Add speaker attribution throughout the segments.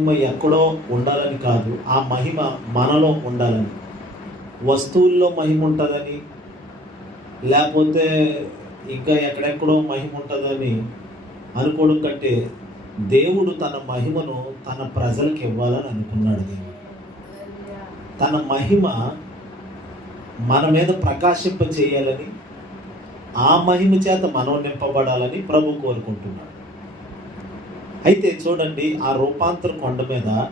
Speaker 1: మహిమ ఎక్కడో ఉండాలని కాదు ఆ మహిమ మనలో ఉండాలని. వస్తువుల్లో మహిమ ఉంటుందని లేకపోతే ఇంకా ఎక్కడెక్కడో మహిమ ఉంటుందని అనుకోవడం కంటే దేవుడు తన మహిమను తన ప్రజలకు ఇవ్వాలని అనుకున్నాడు దేవుడు. తన మహిమ మన మీద ప్రకాశింప చేయాలని ఆ మహిమ చేత మనం నింపబడాలని ప్రభు కోరుకుంటున్నాడు. అయితే చూడండి ఆ రూపాంతర కొండ మీద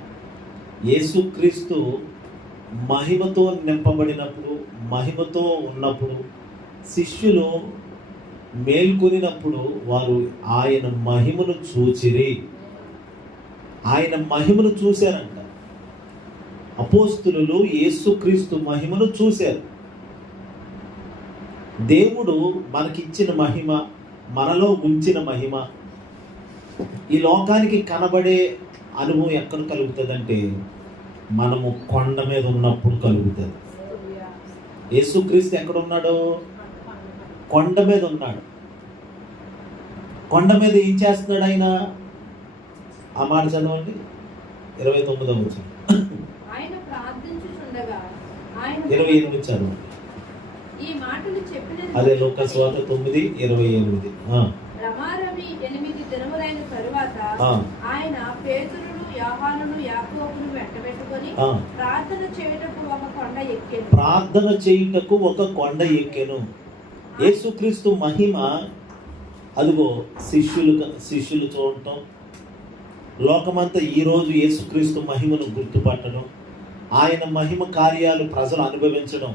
Speaker 1: యేసుక్రీస్తు మహిమతో నింపబడినప్పుడు మహిమతో ఉన్నప్పుడు శిష్యులు మేల్కొనినప్పుడు వారు ఆయన మహిమను చూచిరి. ఆయన మహిమను చూశారంట. అపోస్తులు యేసుక్రీస్తు మహిమను చూశారు. దేవుడు మనకిచ్చిన మహిమ మనలో ఉంచిన మహిమ ఈ లోకానికి కనబడే అనుభవం ఎక్కడ కలుగుతుందంటే మనము కొండ మీద ఉన్నప్పుడు కలుగుతుంది. యేసుక్రీస్తు ఎక్కడ ఉన్నాడు కొండ మీద ఉన్నాడు. కొండ మీద ఏం చేస్తున్నాడు ఆయన? ఆ మాట చదవండి. ఇరవై తొమ్మిదవ వచ్చిన ఇరవై ఎనిమిది చదవండి. అదే లోకస్వాత తొమ్మిది ఇరవై ఎనిమిది.
Speaker 2: ఎనిమిది దినములైన తరువాత ఆయన పేతురును యాహానును యాకోబును వెంటబెట్టుకొని. ప్రార్థన చేయుటకు ఒక కొండ ఎక్కెను.
Speaker 1: ప్రార్థన చేయుటకు ఒక కొండ ఎక్కెను. యేసుక్రీస్తు మహిమ. అదిగో శిష్యులు శిష్యులు చూడటం లోకమంతా ఈరోజు యేసుక్రీస్తు మహిమను గుర్తుపట్టడం ఆయన మహిమ కార్యాలు ప్రజలు అనుభవించడం.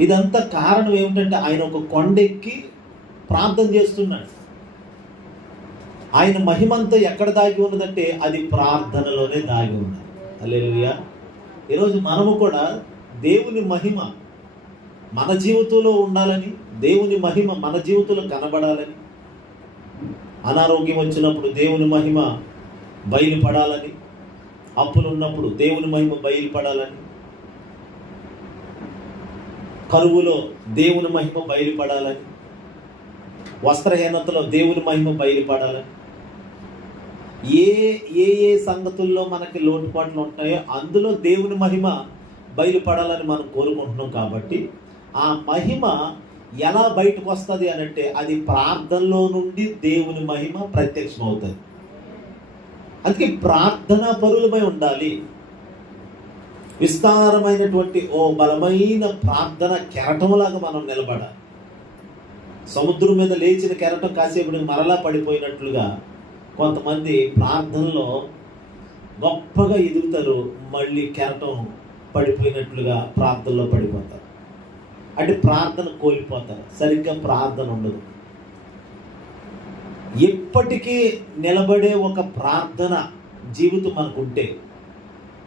Speaker 1: ఇదంతా కారణం ఏమిటంటే ఆయన ఒక కొండ ఎక్కి ప్రార్థన చేస్తున్నాడు. ఆయన మహిమంతా ఎక్కడ దాగి ఉన్నదంటే అది ప్రార్థనలోనే దాగి ఉన్నది. అల్లెలుయా ఈరోజు మనము కూడా దేవుని మహిమ మన జీవితంలో ఉండాలని దేవుని మహిమ మన జీవితంలో కనబడాలని అనారోగ్యం వచ్చినప్పుడు దేవుని మహిమ బయలుపడాలని అప్పులు ఉన్నప్పుడు దేవుని మహిమ బయలుపడాలని కరువులో దేవుని మహిమ బయలుపడాలని వస్త్రహీనతలో దేవుని మహిమ బయలుపడాలని ఏ ఏ ఏ సంగతుల్లో మనకి లోటుపాట్లు ఉంటాయో అందులో దేవుని మహిమ బయలుపడాలని మనం కోరుకుంటున్నాం కాబట్టి ఆ మహిమ ఎలా బయటకు వస్తుంది అని అంటే అది ప్రార్థనలో నుండి దేవుని మహిమ ప్రత్యక్షం అవుతుంది అందుకే ప్రార్థన పరులమై ఉండాలి. విస్తారమైనటువంటి ఓ బలమైన ప్రార్థన కెరటంలాగా మనం నిలబడాలి. సముద్రం మీద లేచిన కెరటం కాసేపు మరలా పడిపోయినట్లుగా కొంతమంది ప్రార్థనలో గొప్పగా ఎదుగుతారు మళ్ళీ కెరటం పడిపోయినట్లుగా ప్రార్థనలో పడిపోతారు. అంటే ప్రార్థన కోల్పోతారు. సరిగ్గా ప్రార్థన ఉండదు. ఎప్పటికీ నిలబడే ఒక ప్రార్థన జీవితం మనకుంటే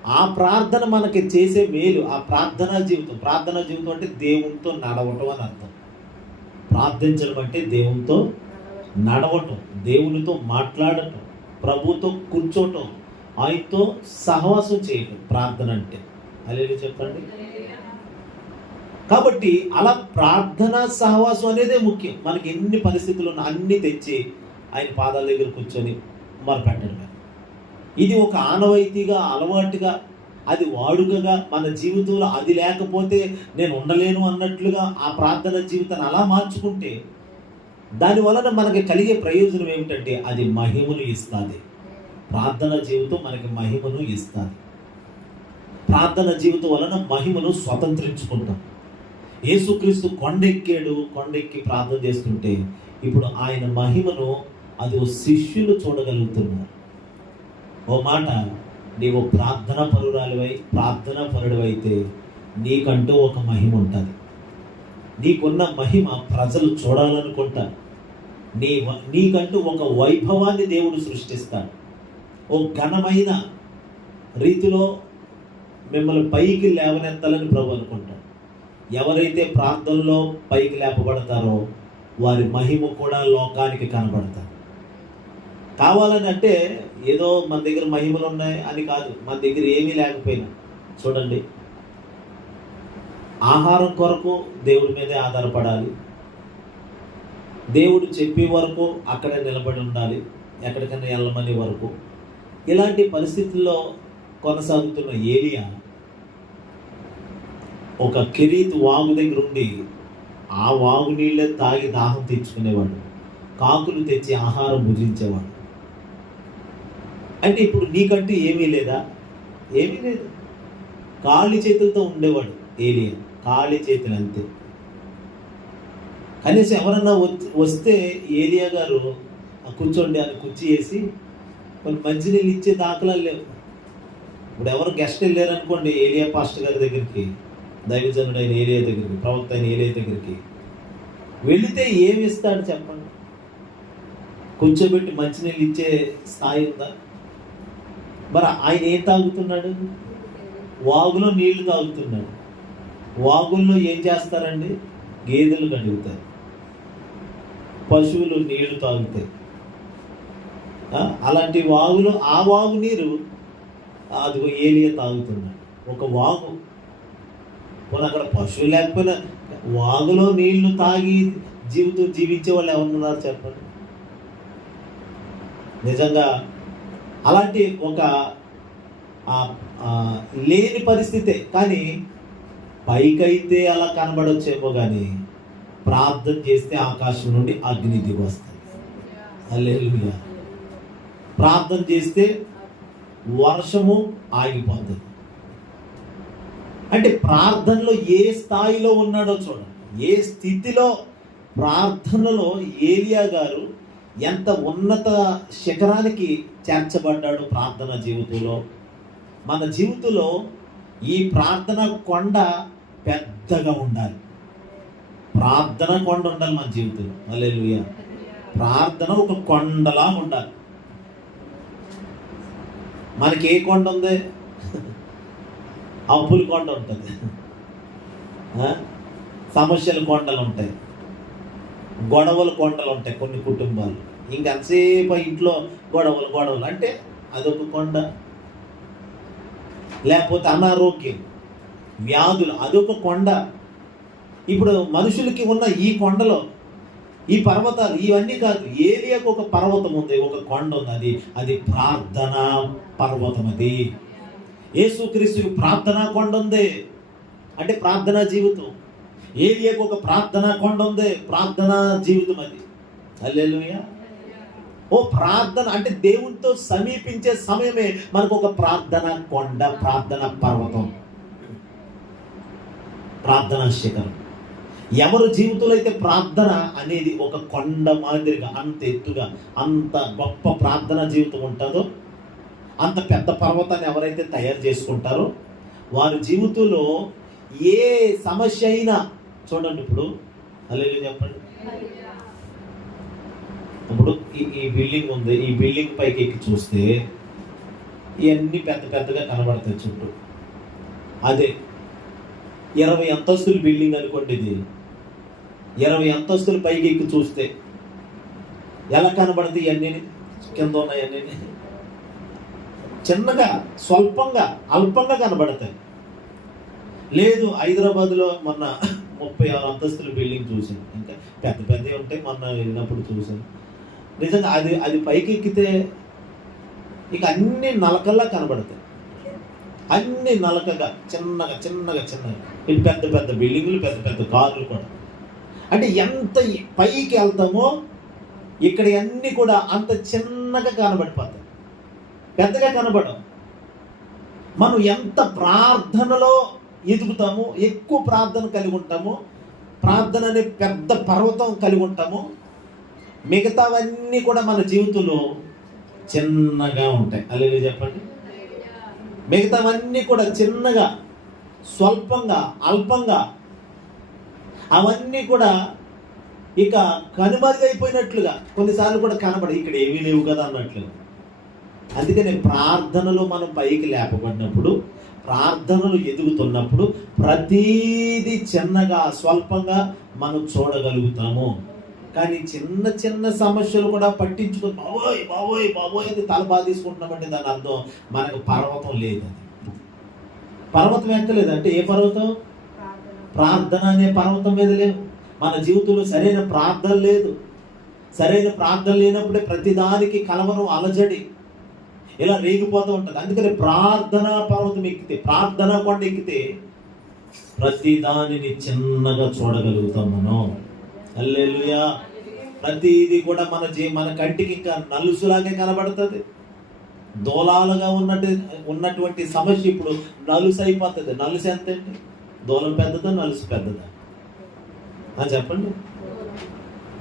Speaker 1: ఆ ప్రార్థన మనకి చేసే మేలు ఆ ప్రార్థనా జీవితం. ప్రార్థనా జీవితం అంటే దేవునితో నడవటం అని అర్థం. ప్రార్థించడం అంటే దేవునితో నడవటం దేవునితో మాట్లాడటం ప్రభుతో కూర్చోటం ఆయనతో సహవాసం చేయటం ప్రార్థన అంటే. అదే చెప్పండి. కాబట్టి అలా ప్రార్థన సహవాసం అనేదే ముఖ్యం. మనకి ఎన్ని పరిస్థితులు ఉన్నా అన్ని తెచ్చి ఆయన పాదాల దగ్గర కూర్చొని మొరపెట్టడమే ఇది ఒక ఆనవాయితీగా అలవాటుగా అది వాడుకగా మన జీవితంలో అది లేకపోతే నేను ఉండలేను అన్నట్లుగా ఆ ప్రార్థన జీవితాన్ని అలా మార్చుకుంటే దాని వలన మనకి కలిగే ప్రయోజనం ఏమిటంటే అది మహిమను ఇస్తుంది. ప్రార్థన జీవితం మనకి మహిమను ఇస్తుంది. ప్రార్థన జీవితం వలన మహిమను స్వతంత్రించుకుంటాం. యేసుక్రీస్తు కొండెక్కాడు కొండెక్కి ప్రార్థన చేస్తుంటే ఇప్పుడు ఆయన మహిమను అది ఓ శిష్యులు చూడగలుగుతున్నారు. ఓ మాట నీవు ప్రార్థన పరురాలివై ప్రార్థన పరుడివైతే నీకంటూ ఒక మహిమ ఉంటుంది నీకున్న మహిమ ప్రజలు చూడాలనుకుంటారు. నీ వ- నీకంటూ ఒక వైభవాన్ని దేవుడు సృష్టిస్తాడు. ఓ ఘనమైన రీతిలో మిమ్మల్ని పైకి లేవనెత్తాలని ప్రభు అనుకుంటాడు. ఎవరైతే ప్రార్థనలో పైకి లేపబడతారో వారి మహిమ కూడా లోకానికి కనబడతారు. కావాలని అంటే ఏదో మన దగ్గర మహిమలు ఉన్నాయి అని కాదు. మన దగ్గర ఏమీ లేకపోయినా. చూడండి. ఆహారం కొరకు దేవుడి మీదే ఆధారపడాలి. దేవుడు చెప్పే వరకు అక్కడే నిలబడి ఉండాలి. ఎక్కడికైనా వెళ్ళమని వరకు. ఇలాంటి పరిస్థితుల్లో కొనసాగుతున్న ఏలియా ఒక కెరీత్ వాగు దగ్గర ఉండి ఆ వాగు నీళ్ళే తాగి దాహం తెచ్చుకునేవాడు. కాకులు తెచ్చి ఆహారం భుజించేవాడు. అంటే ఇప్పుడు నీకంటూ ఏమీ లేదా? ఏమీ లేదు. ఖాళీ చేతులతో ఉండేవాడు ఏలియన్. ఖాళీ చేతులు అంతే. కనీసం ఎవరన్నా వస్తే ఏలియా గారు కూర్చోండి అని కుర్చీ వేసి కొన్ని మంచినీళ్ళు ఇచ్చే దాఖలాలు లేవు. ఇప్పుడు ఎవరు గెస్ట్ వెళ్ళారు అనుకోండి ఏలియా పాస్టర్ గారి దగ్గరికి దైవజనుడైన ఏలియా దగ్గరికి ప్రవక్త అయిన ఏలియా దగ్గరికి. వెళితే ఏమి ఇస్తాడు చెప్పండి? కూర్చోబెట్టి మంచినీళ్ళు ఇచ్చే స్థాయి ఉందా? మరి ఆయన ఏం తాగుతున్నాడు? వాగులో నీళ్ళు తాగుతున్నాడు. వాగుల్లో ఏం చేస్తారండి? గేదెలు కడుగుతారు. పశువులు నీళ్ళు తాగుతాయి. అలాంటి వాగులో ఆ వాగు నీరు అదిగో ఏలియా తాగుతున్నాడు. ఒక వాగు. పోనీ అక్కడ పశువు లేకపోయినా వాగులో నీళ్ళు తాగి జీవితం జీవించే వాళ్ళు ఎవరున్నారు చెప్పండి? నిజంగా అలాంటి ఒక లేని పరిస్థితే కానీ పైకైతే అలా కనబడొచ్చేమో కానీ ప్రార్థన చేస్తే ఆకాశం నుండి అగ్ని దిగి వస్తుంది. ప్రార్థన చేస్తే వర్షము ఆగిపోతుంది. అంటే ప్రార్థనలో ఏ స్థాయిలో ఉన్నాడో చూడండి. ఏ స్థితిలో ప్రార్థనలో ఏలియా గారు ఎంత ఉన్నత శిఖరానికి చేర్చబడ్డాడు ప్రార్థన జీవితంలో? మన జీవితంలో ఈ ప్రార్థన కొండ పెద్దగా ఉండాలి. ప్రార్థన కొండ ఉండాలి మన జీవితంలో. అల్లెలుయ ప్రార్థన ఒక కొండలా ఉండాలి. మనకి ఏ కొండ ఉంది? అప్పుల కొండ ఉంటుంది. సమస్యల కొండలు ఉంటాయి. గొడవల కొండలు ఉంటాయి కొన్ని కుటుంబాలు. ఇంకెంతసేపు ఇంట్లో గొడవలు గొడవలు అంటే అదొక కొండ. లేకపోతే అనారోగ్యం వ్యాధులు అదొక కొండ. ఇప్పుడు మనుషులకి ఉన్న ఈ కొండలో ఈ పర్వతాలు ఇవన్నీ కాదు ఏరియాకు ఒక పర్వతం ఉంది ఒక కొండ ఉంది అది అది ప్రార్థన పర్వతం అది. యేసుక్రీస్తు ప్రార్థనా కొండ ఉంది. అంటే ప్రార్థనా జీవితం. ఏలియాకు ఒక ప్రార్థన కొండ ఉంది. ప్రార్థన జీవితం అది. హల్లెలూయా. ఓ ప్రార్థన అంటే దేవునితో సమీపించే సమయమే మనకు ఒక ప్రార్థన కొండ ప్రార్థన పర్వతం. ప్రార్థన శిఖరం. ఎవరి జీవితంలో అయితే ప్రార్థన అనేది ఒక కొండ మాదిరిగా అంత ఎత్తుగా అంత గొప్ప ప్రార్థన జీవితం ఉంటుందో అంత పెద్ద పర్వతాన్ని ఎవరైతే తయారు చేసుకుంటారో వారి జీవితంలో ఏ సమస్య అయినా చూడండి ఇప్పుడు. అల్లెలు చెప్పండి. ఇప్పుడు ఈ ఈ బిల్డింగ్ ఉంది. ఈ బిల్డింగ్ పైకి ఎక్కి చూస్తే ఇవన్నీ పెద్ద పెద్దగా కనబడతాయి చుట్టూ. అదే ఇరవై అంతస్తుల బిల్డింగ్ అనుకోండి ఇది. ఇరవై అంతస్తుల పైకి ఎక్కి చూస్తే ఎలా కనబడతాయి ఇవన్నీ? కింద ఉన్నాయన్నీ చిన్నగా స్వల్పంగా అల్పంగా కనబడతాయి. లేదు హైదరాబాద్లో మొన్న ముప్పై ఆరు అంతస్తుల బిల్డింగ్ చూసాను ఇంకా పెద్ద పెద్దవి ఉంటాయి మొన్న వెళ్ళినప్పుడు చూశాను. నిజంగా అది అది పైకి ఎక్కితే ఇక అన్ని నలకల్లా కనబడతాయి. అన్ని నలకగా చిన్నగా చిన్నగా చిన్నగా. ఇది పెద్ద పెద్ద బిల్డింగులు పెద్ద పెద్ద కార్లు కూడా. అంటే ఎంత పైకి వెళ్తామో ఇక్కడ అన్నీ కూడా అంత చిన్నగా కనబడిపోతాయి. పెద్దగా కనబడం మనం ఎంత ప్రార్థనలో ఎదుగుతాము ఎక్కువ ప్రార్థన కలిగి ఉంటాము ప్రార్థన అనే పెద్ద పర్వతం కలిగి ఉంటాము. మిగతావన్నీ కూడా మన జీవితంలో చిన్నగా ఉంటాయి. అలాగే చెప్పండి. మిగతావన్నీ కూడా చిన్నగా స్వల్పంగా అల్పంగా అవన్నీ కూడా ఇక కనుమరుగైపోయినట్లుగా కొన్నిసార్లు కూడా కనబడి ఇక్కడ ఏమీ లేవు కదా అన్నట్లుగా. అందుకని ప్రార్థనలో మనం పైకి లేపబడినప్పుడు ప్రార్థనలు ఎదుగుతున్నప్పుడు ప్రతీది చిన్నగా స్వల్పంగా మనం చూడగలుగుతాము. కానీ చిన్న చిన్న సమస్యలు కూడా పట్టించుకో బాబోయ్ బాబోయ్ బాబోయ్ అని తల బాధీసుకుంటున్నామంటే దాని అర్థం మనకు పర్వతం లేదు అది. పర్వతం ఎక్కలేదు అంటే ఏ పర్వతం? ప్రార్థన అనే పర్వతం మీద లేవు. మన జీవితంలో సరైన ప్రార్థన లేదు. సరైన ప్రార్థన లేనప్పుడే ప్రతిదానికి కలవరం అలజడి. ఇలా రేగిపోతూ ఉంటుంది. అందుకని ప్రార్థన పర్వతం ఎక్కితే ప్రార్థన కొండ ఎక్కితే ప్రతి దానిని చిన్నగా చూడగలుగుతాం మనం అల్లెలుయా ప్రతిది కూడా మన జీ మన కంటికి ఇంకా నలుసులాగే కనబడుతుంది. దోలాలుగా ఉన్నట్టు ఉన్నటువంటి సమస్య ఇప్పుడు నలుసు అయిపోతుంది. నలుసు ఎంత అండి దూలం పెద్దదా నలుసు పెద్దదా? చెప్పండి.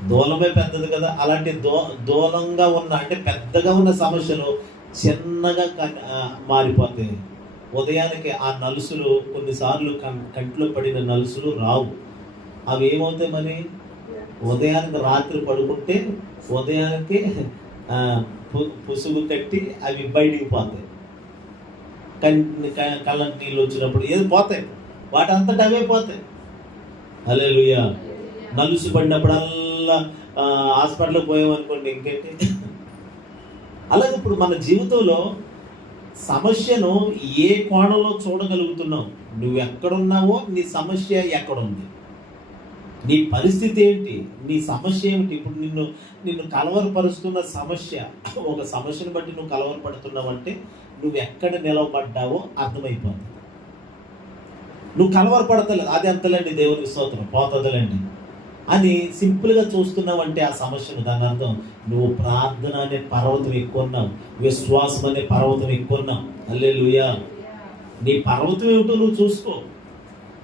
Speaker 1: దూలమే పెద్దది కదా. అలాంటి దో దూలంగా ఉన్న అంటే పెద్దగా ఉన్న సమస్యలు చిన్నగా కన్- మారిపోతాయి ఉదయానికి ఆ నలుసులు కొన్నిసార్లు కం- కంట్లో పడిన నలుసులు రావు. అవి ఏమవుతాయి మరి? ఉదయానికి రాత్రి పడుకుంటే ఉదయానికి పుసుగు కట్టి అవి బయటికి పోతాయి. కన్- క- కళ్ళ నీళ్ళు వచ్చినప్పుడు ఏది పోతాయి? వాటి అంతటా అవే పోతాయి. అలెలుయా నలుసు పడినప్పుడల్లా హాస్పిటల్కి పోయామనుకోండి ఇంకేంటి? అలాగే ఇప్పుడు మన జీవితంలో సమస్యను ఏ కోణంలో చూడగలుగుతున్నావు? నువ్వు ఎక్కడున్నావో నీ సమస్య ఎక్కడుంది? నీ పరిస్థితి ఏంటి? నీ సమస్య ఏమిటి? ఇప్పుడు నిన్ను నిన్ను కలవరపరుస్తున్న సమస్య ఒక సమస్యను బట్టి నువ్వు కలవరపడుతున్నావు అంటే నువ్వు ఎక్కడ నిలవబడ్డావో అర్థమైపోతుంది. నువ్వు కలవరపడతలేదు. అది ఎంతలేండి దేవుని స్తోత్రం. పోతుందిలేండి. అని సింపుల్గా చూస్తున్నావంటే ఆ సమస్యను దాని అర్థం నువ్వు ప్రార్థన అనే పర్వతం ఎక్కున్నావు విశ్వాసం అనే పర్వతం ఎక్కున్నావు అల్లే నీ పర్వతం ఏమిటో నువ్వు చూసుకో.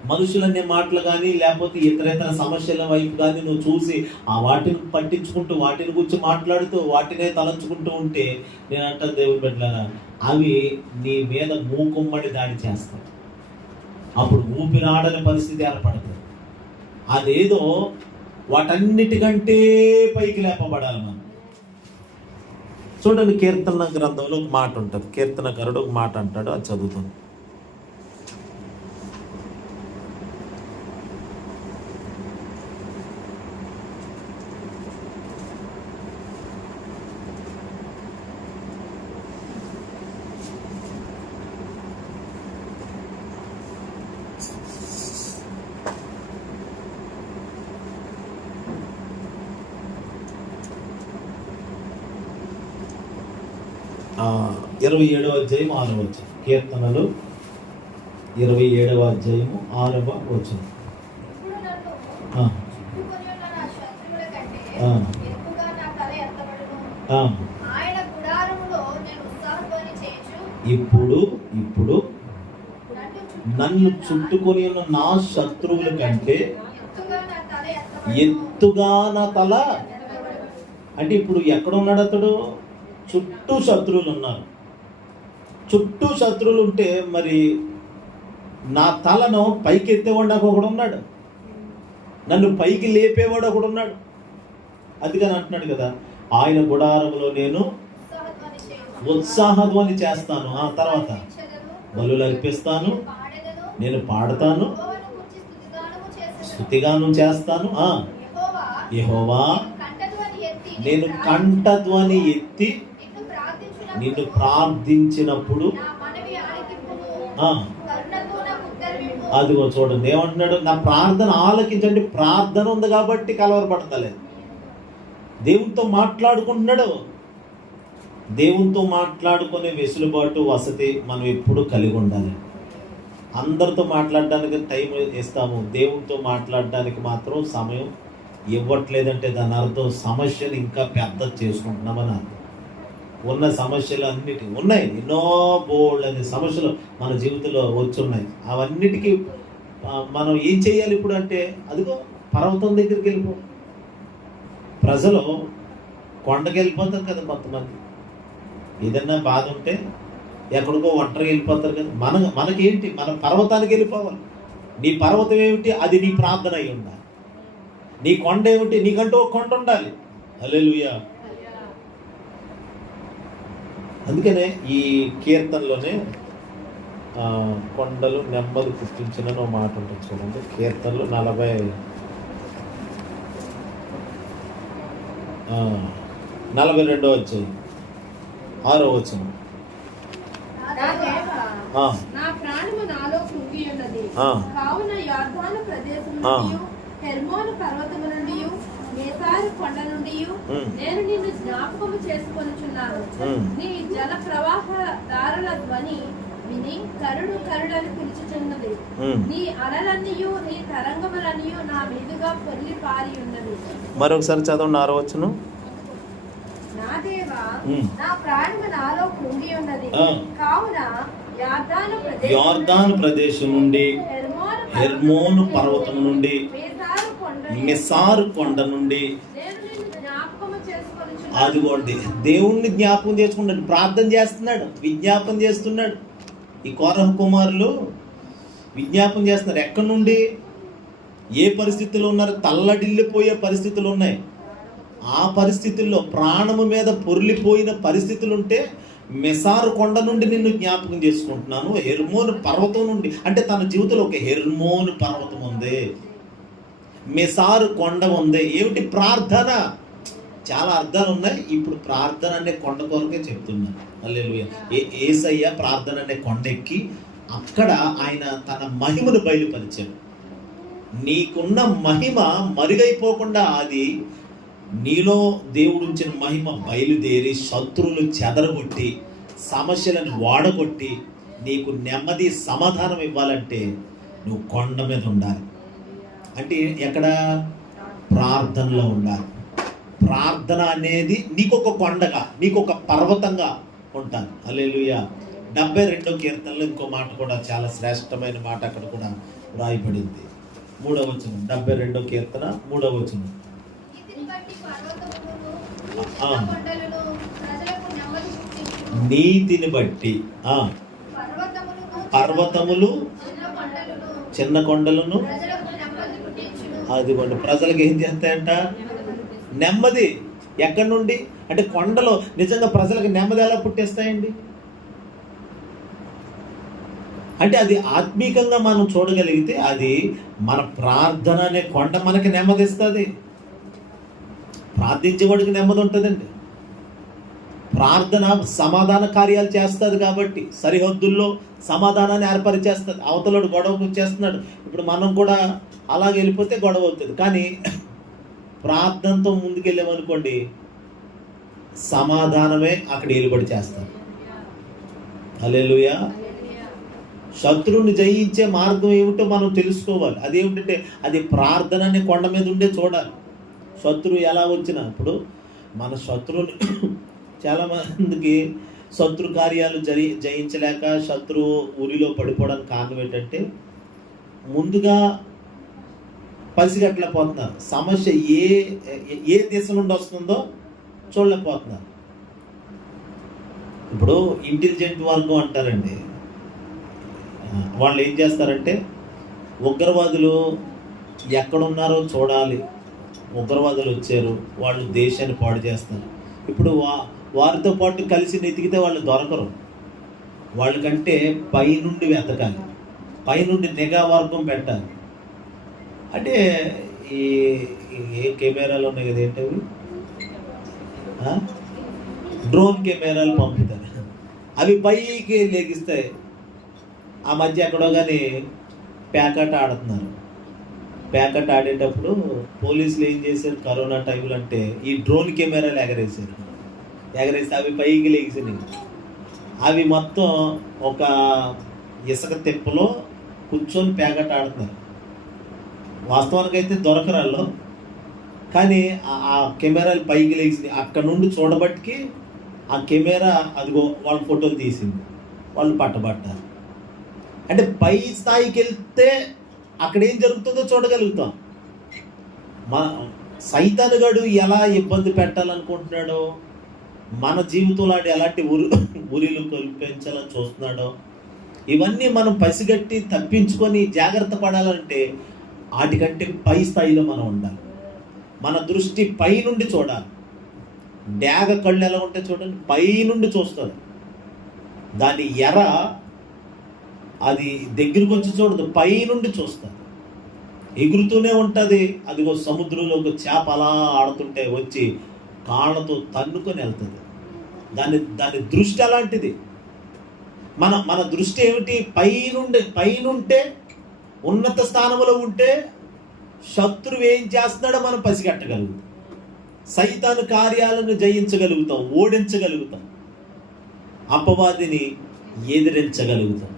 Speaker 1: మనుషులనే మాటలు కానీ లేకపోతే ఇతర ఇతర సమస్యల వైపు కానీ నువ్వు చూసి ఆ వాటిని పట్టించుకుంటూ వాటిని గురించి మాట్లాడుతూ వాటినే తలంచుకుంటూ ఉంటే నేను అంటాను దేవుడు బిడ్డలారా అవి నీ మీద మూకుమ్మడి దాడి చేస్తాయి. అప్పుడు ఊపిరాడని పరిస్థితి ఏర్పడుతుంది అదేదో వాటన్నిటికంటే పైకి లేపబడాలి మనం. చూడండి కీర్తన గ్రంథంలో ఒక మాట ఉంటుంది. కీర్తనకరుడు ఒక మాట అంటాడు అది చదువుతుంది ఆ, ఇరవై ఏడవ అధ్యాయం ఆరవ వచ్చిన కీర్తనలు ఇరవై ఏడవ అధ్యాయము ఆరవ వచ్చిన
Speaker 3: ఇప్పుడు
Speaker 1: ఇప్పుడు
Speaker 3: నన్ను చుట్టుకొని ఉన్న
Speaker 1: నా శత్రువుల కంటే
Speaker 3: ఎత్తుగా నా తల.
Speaker 1: అంటే ఇప్పుడు ఎక్కడ ఉన్నాడు అతడు? చుట్టూ శత్రువులు ఉన్నారు. చుట్టూ శత్రువులు ఉంటే మరి నా తలను పైకి ఎత్తేవాడు నాకు ఒకడు ఉన్నాడు. నన్ను పైకి లేపేవాడు ఒకడు ఉన్నాడు. అందుకని అంటున్నాడు కదా ఆయన గుడారంలో నేను
Speaker 3: ఉత్సాహధ్వని
Speaker 1: చేస్తాను. ఆ తర్వాత బలు అర్పిస్తాను నేను పాడతాను
Speaker 3: యెహోవాను
Speaker 1: స్థుతిగానం చేస్తాను. ఆ
Speaker 3: యెహోవా,
Speaker 1: నేను కంఠధ్వని ఎత్తి
Speaker 3: నిన్ను ప్రార్థించినప్పుడు
Speaker 1: అదిగో చూడండి. ఏమంటున్నాడు? నా ప్రార్థన ఆలకించండి. ప్రార్థన ఉంది కాబట్టి కలవరపడతలేదు. దేవునితో మాట్లాడుకుంటున్నాడు. దేవునితో మాట్లాడుకునే వెసులుబాటు వసతి మనం ఎప్పుడు కలిగి ఉండాలి. అందరితో మాట్లాడడానికి టైం ఇస్తాము. దేవునితో మాట్లాడడానికి మాత్రం సమయం ఇవ్వట్లేదంటే దాని అర్థం సమస్యను ఇంకా పెద్ద చేసుకుంటున్నామని అర్థం. ఉన్న సమస్యలు అన్నిటి ఉన్నాయి. ఎన్నో బోల్డ్ అనే సమస్యలు మన జీవితంలో వచ్చున్నాయి. అవన్నిటికీ మనం ఏం చేయాలి ఇప్పుడు అంటే అదిగో పర్వతం దగ్గరికి వెళ్ళిపో. ప్రజలు కొండకి వెళ్ళిపోతారు కదా కొంతమంది. ఏదన్నా బాధ ఉంటే ఎక్కడికో ఒంటరికి వెళ్ళిపోతారు కదా. మన మనకేంటి? మన పర్వతానికి వెళ్ళిపోవాలి. నీ పర్వతం ఏమిటి? అది నీ ప్రార్థన అయి ఉండాలి. నీ కొండ ఏమిటి? నీకంటూ ఒక కొండ ఉండాలి. హల్లెలూయా. అందుకనే ఈ కీర్తనలోనే కొండలు నెమ్మది పుట్టించిన మాట ఉంటుంది చూడండి. కీర్తనలు నలభై నలభై రెండో వచ్చాయి ఆరో వచ్చిన.
Speaker 2: కావున ప్రదేశం హెర్మోను మేసారు కొండ నుండి. నేను నిన్ను జ్ఞాపకము చేసుకొనుచున్నాను. నీ జల ప్రవాహ దారుల ధ్వని విని కరుడు కరుడని పిలుచుచున్నది. నీ అలలన్నీయు నీ తరంగములన్నీయు నా మీదుగా పొర్లి పారి ఉన్నది
Speaker 1: మరొకసారి చదవండి ఆరో వచ్చును
Speaker 2: నా దేవా. నా ప్రాణము నాలో కృంగి ఉన్నది. కావున యార్దాను ప్రదేశం
Speaker 1: నుండి
Speaker 2: హెర్మోను
Speaker 1: పర్వతం నుండి
Speaker 2: మిసారు కొండ
Speaker 1: నుండి అదిగోండి దేవుణ్ణి జ్ఞాపకం చేసుకున్నాడు ప్రార్థన చేస్తున్నాడు విజ్ఞాపం చేస్తున్నాడు. ఈ కోరహ కుమారులు విజ్ఞాపం చేస్తున్నారు. ఎక్కడి నుండి? ఏ పరిస్థితుల్లో ఉన్నారు? తల్లడిల్లిపోయే పరిస్థితులు ఉన్నాయి. ఆ పరిస్థితుల్లో ప్రాణము మీద పొర్లిపోయిన పరిస్థితులు ఉంటే మెసారు కొండ నుండి నిన్ను జ్ఞాపకం చేసుకుంటున్నాను. హెర్మోన్ పర్వతం నుండి అంటే తన జీవితంలో ఒక హెర్మోన్ పర్వతం ఉంది. మిసారు కొండ ఉంది. ఏమిటి ప్రార్థన? చాలా అర్థాలు ఉన్నాయి. ఇప్పుడు ప్రార్థన అనే కొండ కొరకే చెప్తున్నాను అల్లెలుయ ఏ ఏసయ్య ప్రార్థన అనే కొండ ఎక్కి అక్కడ ఆయన తన మహిమను బయలుపరిచాడు. నీకున్న మహిమ మరుగైపోకుండా అది నీలో దేవుడుంచిన మహిమ బయలుదేరి శత్రువులు చెదరగొట్టి సమస్యలను వాడగొట్టి నీకు నెమ్మది సమాధానం ఇవ్వాలంటే నువ్వు కొండ మీద ఉండాలి. అంటే ఎక్కడ? ప్రార్థనలో ఉండాలి. ప్రార్థన అనేది నీకొక కొండగా నీకొక పర్వతంగా ఉంటాను అల్లెలుయ డెబ్బై రెండో కీర్తనలో ఇంకో మాట కూడా చాలా శ్రేష్టమైన మాట అక్కడ కూడా రాయబడింది. మూడవ వచనం. డెబ్బై రెండో కీర్తన మూడవ వచనం. నీతిని బట్టి పర్వతములు
Speaker 3: చిన్న కొండలను
Speaker 1: చిన్న కొండలను
Speaker 3: ప్రజలకు నెమ్మది పుట్టించును.
Speaker 1: అదిగోండి ప్రజలకు ఏం చేస్తాయంట? నెమ్మది. ఎక్కడి నుండి? అంటే కొండలో. నిజంగా ప్రజలకు నెమ్మది ఎలా పుట్టేస్తాయండి? అంటే అది ఆత్మీకంగా మనం చూడగలిగితే అది మన ప్రార్థన అనే కొండ మనకి నెమ్మదిస్తుంది. ప్రార్థించేవాడికి నెమ్మది ఉంటుందండి. ప్రార్థన సమాధాన కార్యాలు చేస్తుంది కాబట్టి సరిహద్దుల్లో సమాధానాన్ని ఏర్పరిచేస్తుంది అవతలోడు గొడవకు వచ్చేస్తున్నాడు. ఇప్పుడు మనం కూడా అలాగే వెళ్ళిపోతే గొడవ అవుతుంది. కానీ ప్రార్థనతో ముందుకెళ్ళామనుకోండి సమాధానమే అక్కడ ఏలుబడి చేస్తాం అలెలుయ శత్రువుని జయించే మార్గం ఏమిటో మనం తెలుసుకోవాలి. అదేమిటంటే అది ప్రార్థన అనే కొండ మీద ఉండే చూడాలి. శత్రువు ఎలా వచ్చినా. ఇప్పుడు మన శత్రువుని చాలా మందికి శత్రు కార్యాలు జరి జయించలేక శత్రువు ఊరిలో పడిపోవడానికి కారణం ఏంటంటే ముందుగా పసిగట్టలేకపోతున్నారు సమస్య ఏ ఏ- దిశ నుండి వస్తుందో చూడలేకపోతున్నారు. ఇప్పుడు ఇంటెలిజెంట్ వర్గం అంటారండి. వాళ్ళు ఏం చేస్తారంటే ఉగ్రవాదులు ఎక్కడున్నారో చూడాలి. ఉగ్రవాదులు వచ్చారు వాళ్ళు దేశాన్ని పాడు చేస్తారు ఇప్పుడు వా వారితో పాటు కలిసి నెతికితే వాళ్ళు దొరకరు. వాళ్ళకంటే పైనుండి వెతకాలి. పైనుండి నిఘా వర్గం పెట్టాలి. అంటే ఈ ఏ కెమెరాలు ఉన్నాయి కదా ఏంటవి డ్రోన్ కెమెరాలు పంపుతారు. అవి పైకి లెగిస్తాయి ఆ మధ్య ఎక్కడో కానీ ప్యాకెట్ ఆడుతున్నారు. ప్యాకెట్ ఆడేటప్పుడు పోలీసులు ఏం చేశారు? కరోనా టైంలో అంటే ఈ డ్రోన్ కెమెరాలు ఎగరేసారు ఎగరేస్తే అవి పైకి లేచినాయి. అవి మొత్తం ఒక ఇసుక తిప్పలో కూర్చొని ప్యాకెట్ ఆడుతున్నారు వాస్తవానికి అయితే దొరకరాళ్ళు. కానీ ఆ- ఆ కెమెరాలు పైకి లేచింది అక్కడ నుండి చూడబట్టికి ఆ కెమెరా అదిగో వాళ్ళ ఫోటోలు తీసింది. వాళ్ళు పట్టబట్టారు. అంటే పై స్థాయికి వెళ్తే అక్కడ ఏం జరుగుతుందో చూడగలుగుతాం. మా సైతానుగాడు ఎలా ఇబ్బంది పెట్టాలనుకుంటున్నాడో మన జీవితంలో ఎలాంటి ఉరి ఉరిలు కల్పించాలని చూస్తున్నాడో ఇవన్నీ మనం పసిగట్టి తప్పించుకొని జాగ్రత్త పడాలంటే వాటికంటే పై స్థాయిలో మనం ఉండాలి. మన దృష్టి పై నుండి చూడాలి. డ్యాగ కళ్ళు ఎలా ఉంటే చూడండి పై నుండి చూస్తుంది దాని ఎర అది దగ్గరికి వచ్చి చూడదు పై నుండి చూస్తుంది ఎగురుతూనే ఉంటుంది అదిగో సముద్రంలో ఒక చేప అలా ఆడుతుంటే వచ్చి కాళ్ళతో తన్నుకొని వెళ్తుంది. దాని దాని దృష్టి అలాంటిది. మన మన దృష్టి ఏమిటి? పైనుండే పైనుంటే ఉన్నత స్థానంలో ఉంటే శత్రువు ఏం చేస్తున్నాడో మనం పసిగట్టగలుగుతాం. సైతాను కార్యాలను జయించగలుగుతాం ఓడించగలుగుతాం. అపవాదిని ఎదిరించగలుగుతాం.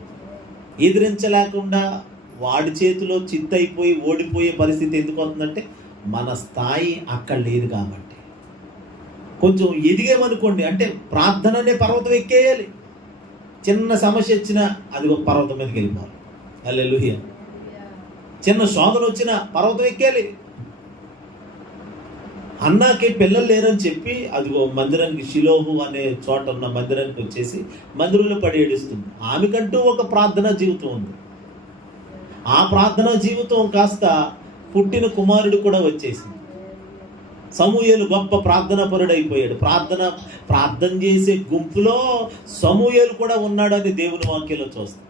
Speaker 1: ఎదిరించలేకుండా వాడి చేతిలో చిత్తైపోయి ఓడిపోయే పరిస్థితి ఎందుకు వస్తుందంటే మన స్థాయి అక్కడ లేదు కాబట్టి. కొంచెం ఎదిగామనుకోండి అంటే ప్రార్థన అనే పర్వతం ఎక్కేయాలి. చిన్న సమస్య వచ్చినా అది ఒక పర్వతం మీదకి వెళ్ళిపోవాలి. అల్లెలుహియ చిన్న శోధన వచ్చినా పర్వతం ఎక్కేయాలి. అన్నాకి పిల్లలు లేరని చెప్పి అదిగో మందిరానికి శిలోహు అనే చోట ఉన్న మందిరానికి వచ్చేసి మందిరంలో పడి ఏడుస్తుంది. ఆమెకంటూ ఒక ప్రార్థనా జీవితం ఉంది. ఆ ప్రార్థనా జీవితం కాస్త పుట్టిన కుమారుడు కూడా వచ్చేసింది. సమూయలు గొప్ప ప్రార్థన పరుడైపోయాడు. ప్రార్థన ప్రార్థన చేసే గుంపులో సమూయలు కూడా ఉన్నాడని దేవుని వాక్యంలో చూస్తాం.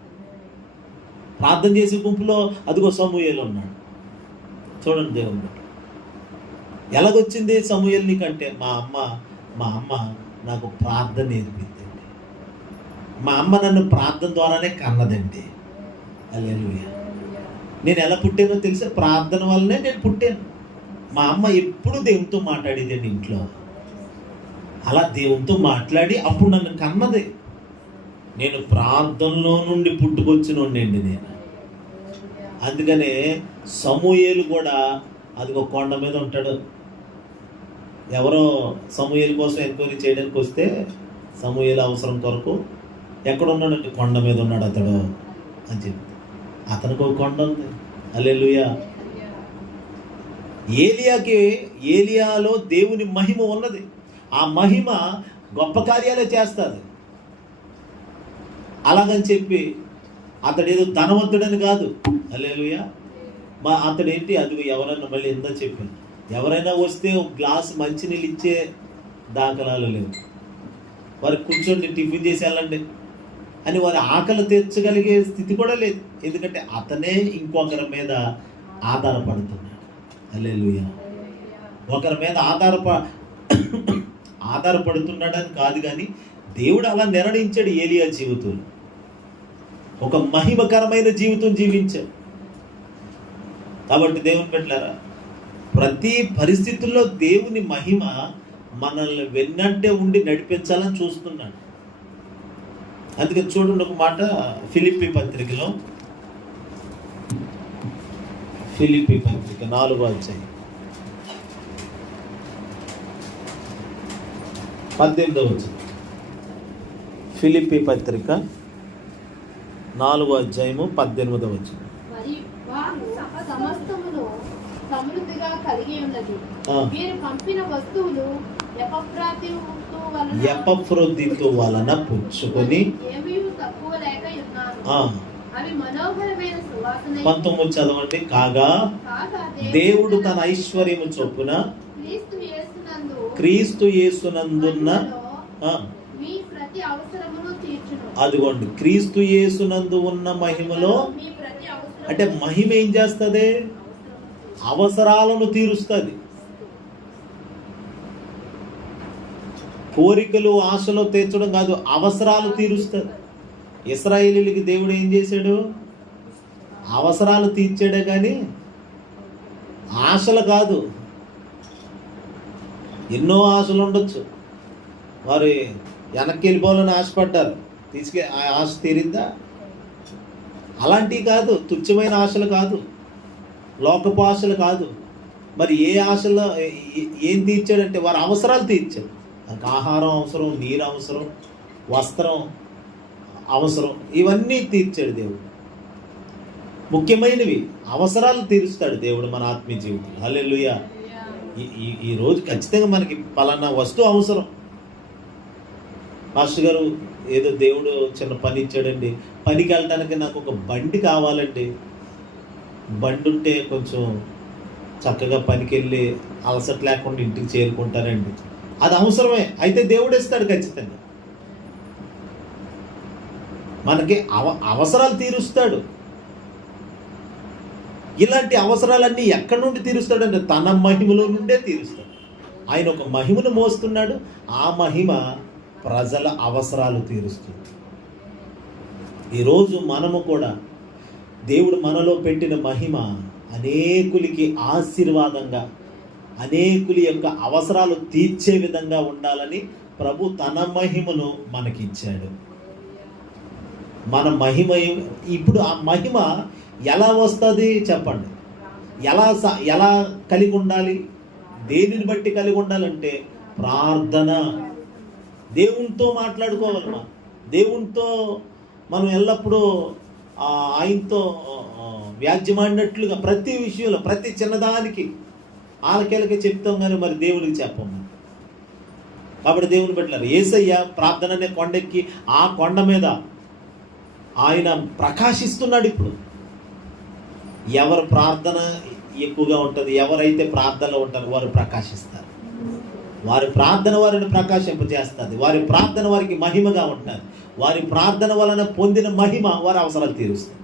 Speaker 1: ప్రార్థన చేసే గుంపులో అదిగో సమూయలు ఉన్నాడు. చూడండి దేవుని ఎలాగొచ్చింది సమూయేలు నీకంటే? మా అమ్మ మా అమ్మ నాకు ప్రార్థన నేర్పిందండి మా అమ్మ నన్ను ప్రార్థన ద్వారానే కన్నదండి. అల్లెలుయ్య నేను ఎలా పుట్టానో తెలిసే? ప్రార్థన వల్లనే నేను పుట్టాను. మా అమ్మ ఎప్పుడు దేవునితో మాట్లాడేదండి ఇంట్లో? అలా దేవునితో మాట్లాడి అప్పుడు నన్ను కన్నది. నేను ప్రార్థనలో నుండి పుట్టుకొచ్చినోండి నేను. అందుకనే సమూయేలు కూడా అదిగో కొండ మీద ఉంటాడు. ఎవరో సమూయేలు కోసం ఎంక్వైరీ చేయడానికి వస్తే సమూయేలు అవసరం కొరకు ఎక్కడ ఉన్నాడంటే కొండ మీద ఉన్నాడు అతడు? అని చెప్పి. అతనికి ఒక కొండ ఉంది. అల్లెలుయా ఏలియాకి ఏలియాలో దేవుని మహిమ ఉన్నది. ఆ మహిమ గొప్ప కార్యాలే చేస్తుంది. అలాగని చెప్పి అతడు ఏదో ధనవంతుడని కాదు. అల్లెలుయా మా అతడు ఏంటి అది ఎవరన్నా మళ్ళీ ఎంతో చెప్పాను ఎవరైనా వస్తే ఒక గ్లాస్ మంచినీళ్ళు ఇచ్చే దాఖలాలు లేవు. వారు కూర్చోండి టిఫిన్ చేసి వెళ్ళండి అని వారి ఆకలి తీర్చగలిగే స్థితి కూడా లేదు. ఎందుకంటే అతనే ఇంకొకరి మీద ఆధారపడుతున్నాడు. అల్లెలుయా ఒకరి మీద ఆధారప ఆధారపడుతున్నాడని కాదు కానీ దేవుడు అలా నిర్ణయించాడు ఏలియా జీవితం. ఒక మహిమకరమైన జీవితం జీవించాడు. కాబట్టి దేవుని పెట్టారా ప్రతి పరిస్థితుల్లో దేవుని మహిమ మనల్ని వెన్నంటే ఉండి నడిపించాలని చూస్తున్నాడు. అందుకని చూడండి ఒక మాట ఫిలిప్పి పత్రికలో. ఫిలిప్పి పత్రిక నాలుగో అధ్యాయం. పద్దెనిమిదో వచ్చింది ఫిలిప్పి పత్రిక నాలుగో అధ్యాయము పద్దెనిమిదో వచ్చింది
Speaker 2: మరియు వారు సమస్తమును సమృద్ధిగా కలిగి ఉన్నది.
Speaker 1: ఆ.
Speaker 2: మీరు పంపిన వస్తువులు ఎపఫ్రాతితు వలన
Speaker 1: ఎపఫ్రోదితు వలన పుచ్చుకొని
Speaker 2: అవి మనోహరమైన
Speaker 1: పంతొమ్మిది చదవండి. కాగా దేవుడు తన ఐశ్వర్యము చొప్పున
Speaker 2: క్రీస్తు యేసునందు
Speaker 1: క్రీస్తు యేసునందున్న అదిగోండి. క్రీస్తు యేసునందు ఉన్న మహిమలో అంటే మహిమ ఏం చేస్తుంది? అవసరాలను తీరుస్తుంది. కోరికలు ఆశలు తీర్చడం కాదు అవసరాలు తీరుస్తుంది. ఇస్రాయేలీలకి దేవుడు ఏం చేశాడు? అవసరాలు తీర్చాడే కానీ ఆశలు కాదు. ఎన్నో ఆశలు ఉండొచ్చు. వారు వెనక్కి వెళ్ళిపోవాలని ఆశపడ్డారు. తీసుకె ఆ ఆశ తీరిందా? అలాంటివి కాదు. తుచ్చమైన ఆశలు కాదు. లోకపు ఆశలు కాదు. మరి ఏ ఆశలో ఏ- ఏం తీర్చాడంటే వారి అవసరాలు తీర్చాడు వారికి ఆహారం అవసరం నీరు అవసరం వస్త్రం అవసరం. ఇవన్నీ తీర్చాడు దేవుడు. ముఖ్యమైనవి. అవసరాలు తీరుస్తాడు దేవుడు మన ఆత్మీయ జీవితం హల్లెలూయా. ఈ- ఈ రోజు ఖచ్చితంగా మనకి పలానా వస్తువు అవసరం. మాస్టర్ గారు ఏదో దేవుడు చిన్న పని ఇచ్చాడండి. పనికి వెళ్ళటానికి నాకు ఒక బండి కావాలండి. బండి ఉంటే కొంచెం చక్కగా పనికి వెళ్ళి అలసట లేకుండా ఇంటికి చేరుకుంటారండి అది అవసరమే. అయితే దేవుడు ఇస్తాడు ఖచ్చితంగా. మనకి అవ అవసరాలు తీరుస్తాడు. ఇలాంటి అవసరాలన్నీ ఎక్కడి నుండి తీరుస్తాడంటే తన మహిమలో నుండే తీరుస్తాడు. ఆయన ఒక మహిమను మోస్తున్నాడు. ఆ మహిమ ప్రజల అవసరాలు తీరుస్తుంది. ఈరోజు మనము కూడా దేవుడు మనలో పెట్టిన మహిమ అనేకులకి ఆశీర్వాదంగా అనేకుల యొక్క అవసరాలు తీర్చే విధంగా ఉండాలని ప్రభు తన మహిమను మనకిచ్చాడు. మన మహిమ ఇప్పుడు ఆ మహిమ ఎలా వస్తుంది చెప్పండి. ఎలా స- ఎలా కలిగి ఉండాలి? దేనిని బట్టి కలిగి ఉండాలంటే ప్రార్థన. దేవునితో మాట్లాడుకోవాలి మనం. దేవునితో మనం ఎల్లప్పుడూ ఆయనతో వ్యాజ్యమాడినట్లుగా ప్రతి విషయంలో ప్రతి చిన్నదానికి ఆలకేలకే చెప్తాం కానీ మరి దేవుడికి చెప్పము కాబట్టి దేవుని పెట్టారు ఏసయ్య ప్రార్థన అనే కొండెక్కి ఆ కొండ మీద ఆయన ప్రకాశిస్తున్నాడు ఇప్పుడు. ఎవరు ప్రార్థన ఎక్కువగా ఉంటుంది ఎవరైతే ప్రార్థనలో ఉంటారో వారు ప్రకాశిస్తారు. వారి ప్రార్థన వారిని ప్రకాశింపజేస్తుంది వారి ప్రార్థన వారికి మహిమగా ఉంటుంది వారి ప్రార్థన వలన పొందిన మహిమ వారి అవసరాలు తీరుస్తుంది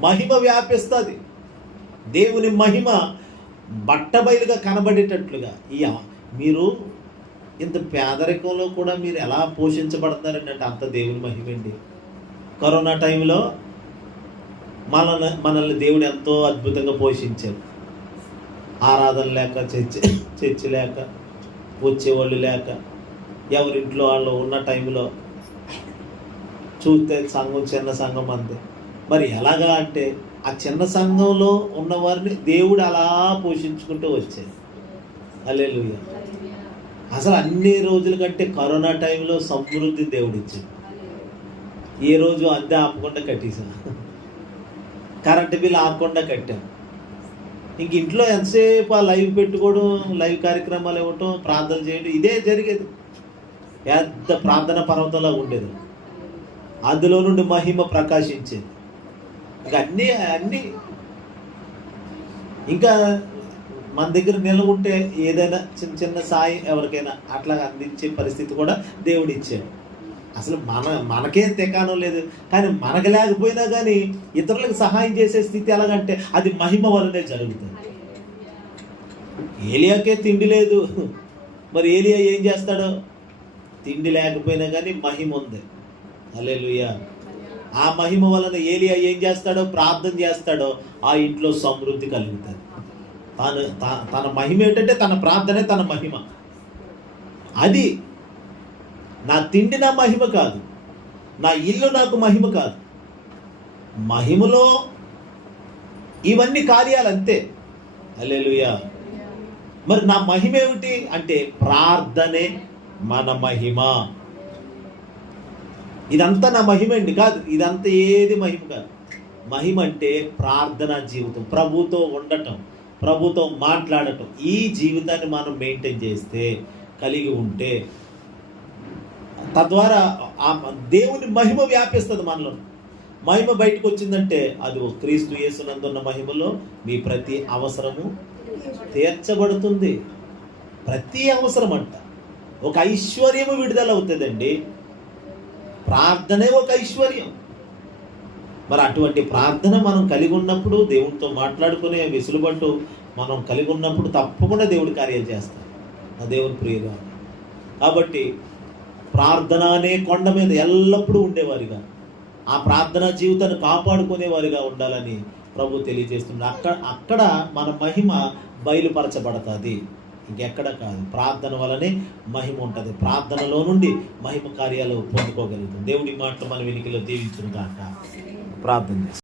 Speaker 1: మహిమ వ్యాపిస్తుంది. దేవుని మహిమ బట్టబయలుగా కనబడేటట్లుగా ఇయ మీరు ఇంత పేదరికంలో కూడా మీరు ఎలా పోషించబడుతున్నారండి అంటే అంత దేవుని మహిమండి కరోనా టైంలో మనల్ని మనల్ని దేవుడు ఎంతో అద్భుతంగా పోషించాడు. ఆరాధన లేక చర్చి చర్చి లేక వచ్చేవాళ్ళు లేక ఎవరింట్లో వాళ్ళు ఉన్న టైంలో చూస్తే సంఘం చిన్న సంఘం అంతే. మరి ఎలాగా అంటే ఆ చిన్న సంఘంలో ఉన్నవారిని దేవుడు అలా పోషించుకుంటూ వచ్చాడు. అల్లెలుయ్య అసలు అన్ని రోజుల కంటే కరోనా టైంలో సమృద్ధి దేవుడిచ్చాడు. ఏ రోజు అద్దె ఆపకుండా కట్టేశాను కరెంటు బిల్ ఆకుండా కట్టాం. ఇంక ఇంట్లో ఎంతసేపు ఆ లైవ్ పెట్టుకోవడం లైవ్ కార్యక్రమాలు ఇవ్వటం ప్రార్థన చేయడం ఇదే జరిగేది. పెద్ద ప్రార్థన పర్వతంలా ఉండేది. అందులో నుండి మహిమ ప్రకాశించేది. ఇంకా అన్నీ అన్నీ. ఇంకా మన దగ్గర నిలవుంటే ఏదైనా చిన్న చిన్న సాయం ఎవరికైనా అట్లా అందించే పరిస్థితి కూడా దేవుడు ఇచ్చాడు అసలు మన మనకే తెకానం లేదు. కానీ మనకు లేకపోయినా కానీ ఇతరులకు సహాయం చేసే స్థితి ఎలాగంటే అది మహిమ వల్లనే జరుగుతుంది. ఏలియాకే తిండి లేదు. మరి ఏలియా ఏం చేస్తాడు? తిండి లేకపోయినా కానీ మహిమ ఉంది. అలే ఆ మహిమ వలన ఏలియా ఏం చేస్తాడో? ప్రార్థన చేస్తాడో? ఆ ఇంట్లో సమృద్ధి కలుగుతుంది. తను తన మహిమ ఏంటంటే తన ప్రార్థనే తన మహిమ. అది నా తిండి నా మహిమ కాదు. నా ఇల్లు నాకు మహిమ కాదు. మహిమలో ఇవన్నీ కార్యాలు అంతే అల్లెలుయా మరి నా మహిమ ఏమిటి? అంటే ప్రార్థనే మన మహిమ. ఇదంతా నా మహిమ అండి కాదు. ఇదంతా ఏది మహిమ కాదు. మహిమ అంటే ప్రార్థనా జీవితం. ప్రభుతో ఉండటం ప్రభుతో మాట్లాడటం. ఈ జీవితాన్ని మనం మెయింటైన్ చేస్తే కలిగి ఉంటే తద్వారా ఆ దేవుని మహిమ వ్యాపిస్తుంది మనలో. మహిమ బయటకు వచ్చిందంటే అది ఓ క్రీస్తు యేసునందున్న మహిమలో మీ ప్రతి అవసరము తీర్చబడుతుంది. ప్రతి అవసరం అంట ఒక ఐశ్వర్యము విడుదల అవుతుందండి ప్రార్థనే ఒక ఐశ్వర్యం. మరి అటువంటి ప్రార్థన మనం కలిగి ఉన్నప్పుడు దేవునితో మాట్లాడుకునే వెసులుబాటు మనం కలిగి ఉన్నప్పుడు తప్పకుండా దేవుడి కార్యాలు చేస్తాం ఆ దేవుని ప్రియుగా కాబట్టి ప్రార్థన అనే కొండ మీద ఎల్లప్పుడూ ఉండేవారిగా. ఆ ప్రార్థనా జీవితాన్ని కాపాడుకునేవారిగా ఉండాలని ప్రభు తెలియజేస్తుంది అక్కడ అక్కడ మన మహిమ బయలుపరచబడుతుంది. ఇంకెక్కడ కాదు ప్రార్థన వలనే మహిమ ఉంటుంది. ప్రార్థనలో నుండి మహిమ కార్యాలు పొందుకోగలుగుతుంది దేవుడి మాటలు మన వెనుకలో దీవించును కాక ప్రార్థన చేస్తాం.